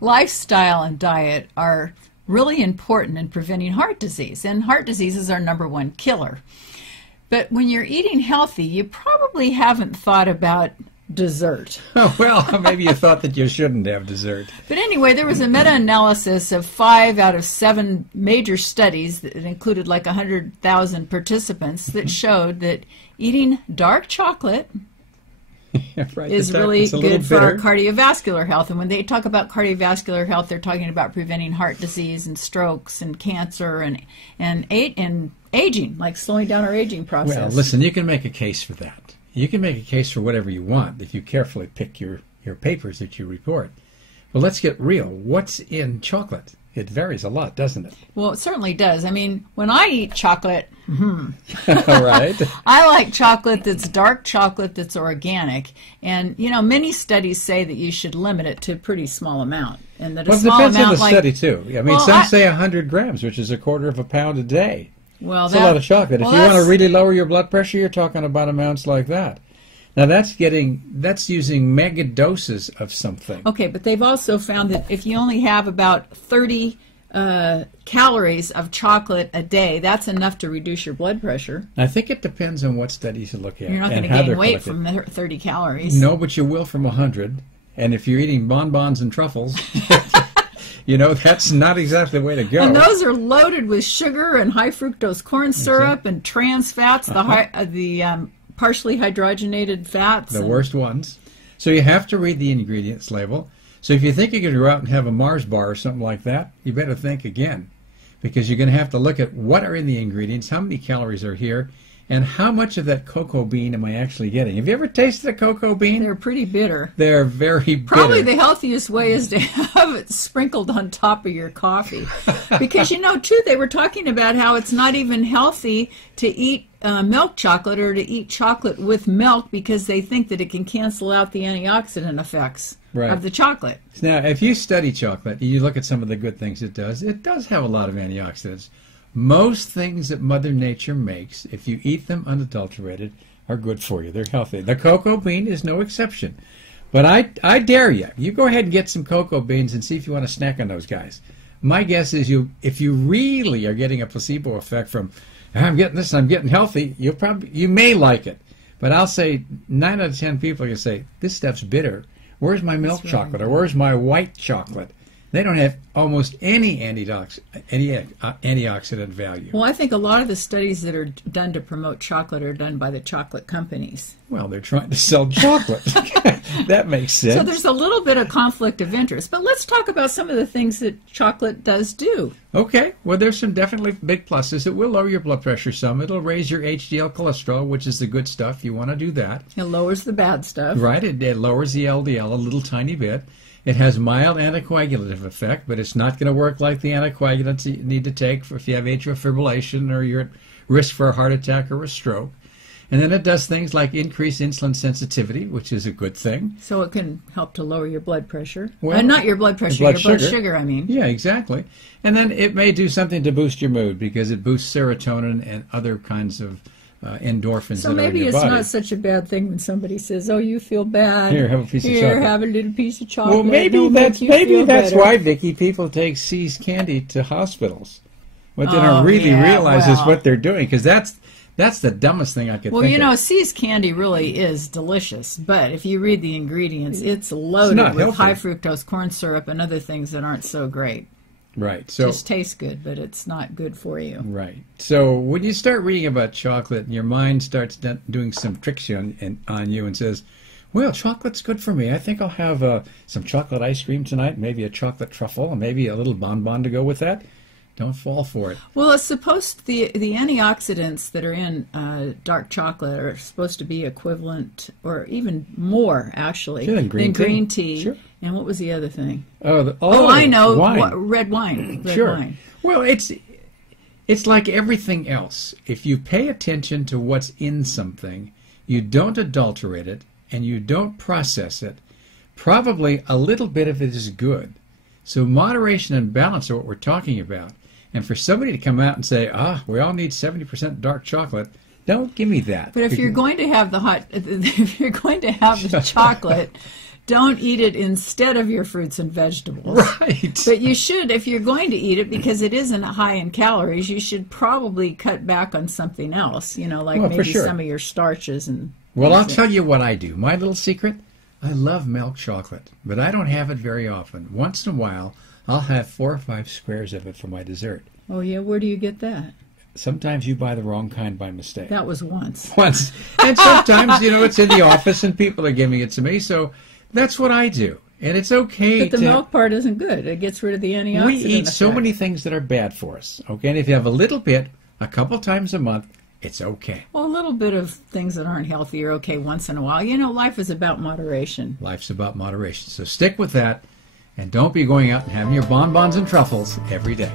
lifestyle and diet are really important in preventing heart disease, and heart disease is our #1 killer. But when you're eating healthy, you probably haven't thought about dessert. Oh, well, maybe you thought that you shouldn't have dessert. But anyway, there was a meta-analysis of 5 out of 7 major studies that included like 100,000 participants that showed that eating dark chocolate Right, is really good for our cardiovascular health. And when they talk about cardiovascular health, they're talking about preventing heart disease and strokes and cancer and aging, like slowing down our aging process. Well, listen, you can make a case for that. You can make a case for whatever you want if you carefully pick your papers that you report. Well, let's get real. What's in chocolate? It varies a lot, doesn't it? Well, it certainly does. I mean, when I eat chocolate, Right. I like chocolate that's dark chocolate that's organic. And, you know, many studies say that you should limit it to a pretty small amount. And that Well, a it small depends on amount, the like, study, too. I mean, Well, some say 100 grams, which is 1/4 pound a day. well, That's a lot of chocolate. well, If you want to that's- really lower your blood pressure, you're talking about amounts like that. Now, that's using mega doses of something. Okay, but they've also found that if you only have about 30 calories of chocolate a day, that's enough to reduce your blood pressure. I think it depends on what studies you look at. You're not going and to how gain they're weight collected. from 30 calories. No, but you will from 100. And if you're eating bonbons and truffles, you know, that's not exactly the way to go. And those are loaded with sugar and high fructose corn syrup and trans fats, the partially hydrogenated fats. The worst ones. So you have to read the ingredients label. So if you think you're going to go out and have a Mars bar or something like that, you better think again, because you're going to have to look at what are in the ingredients, how many calories are here, and how much of that cocoa bean am I actually getting. Have you ever tasted a cocoa bean? They're pretty bitter. They're very bitter. Probably the healthiest way is to have it sprinkled on top of your coffee. Because, you know, too, they were talking about how it's not even healthy to eat milk chocolate or to eat chocolate with milk because they think that it can cancel out the antioxidant effects of the chocolate. Now, if you study chocolate and you look at some of the good things it does have a lot of antioxidants. Most things that Mother Nature makes, if you eat them unadulterated, are good for you. They're healthy. The cocoa bean is no exception. But I dare you. You go ahead and get some cocoa beans and see if you want to snack on those guys. My guess is if you really are getting a placebo effect from, I'm getting this and I'm getting healthy, you may like it. But I'll say 9 out of 10 people are going to say, this stuff's bitter. Where's my milk chocolate? Or where's my white chocolate? They don't have almost any antioxidant value. Well, I think a lot of the studies that are done to promote chocolate are done by the chocolate companies. Well, they're trying to sell chocolate. That makes sense. So there's a little bit of conflict of interest. But let's talk about some of the things that chocolate does do. Okay. Well, there's some definitely big pluses. It will lower your blood pressure some. It'll raise your HDL cholesterol, which is the good stuff. You want to do that. It lowers the bad stuff. Right. It lowers the LDL a little tiny bit. It has mild anticoagulative effect, but it's not going to work like the anticoagulants you need to take if you have atrial fibrillation or you're at risk for a heart attack or a stroke. And then it does things like increase insulin sensitivity, which is a good thing. So it can help to lower your blood pressure. Well, not your blood pressure, your blood sugar, I mean. Yeah, exactly. And then it may do something to boost your mood because it boosts serotonin and other kinds of endorphins so that are in maybe your it's body. not such a bad thing when somebody says, "Oh, you feel bad. Here, have a piece of Here, chocolate." have a little piece of chocolate. Well, maybe that's why, Vicki, people take C's candy to hospitals. What they don't really realize is what they're doing, because that's the dumbest thing I could think of. Well, you know, C's candy really is delicious, but if you read the ingredients, it's loaded with high fructose corn syrup and other things that aren't so great. Right. So it just tastes good, but it's not good for you. Right. So when you start reading about chocolate, your mind starts doing some tricks on you and says, well, chocolate's good for me. I think I'll have some chocolate ice cream tonight, maybe a chocolate truffle, and maybe a little bonbon to go with that. Don't fall for it. Well, it's supposed the antioxidants that are in dark chocolate are supposed to be equivalent, or even more, actually, than green tea. Sure. And what was the other thing? I know. Wine. Red wine. Sure. Wine. Well, it's like everything else. If you pay attention to what's in something, you don't adulterate it, and you don't process it, probably a little bit of it is good. So moderation and balance are what we're talking about. And for somebody to come out and say, we all need 70% dark chocolate, don't give me that. But if you're going to have the chocolate, don't eat it instead of your fruits and vegetables. Right. But you should, if you're going to eat it, because it isn't high in calories, you should probably cut back on something else, you know, like Well, for maybe sure. some of your starches. And Well, I'll tell you what I do. My little secret, I love milk chocolate, but I don't have it very often. Once in a while, I'll have 4 or 5 squares of it for my dessert. Oh, yeah, where do you get that? Sometimes you buy the wrong kind by mistake. That was once. Once. And sometimes, you know, it's in the office and people are giving it to me, so that's what I do. And it's okay But the milk part isn't good. It gets rid of the antioxidant We eat so effect. many things that are bad for us, okay? And if you have a little bit, a couple times a month, it's okay. Well, a little bit of things that aren't healthy are okay once in a while. You know, life is about moderation. Life's about moderation. So stick with that, and don't be going out and having your bonbons and truffles every day.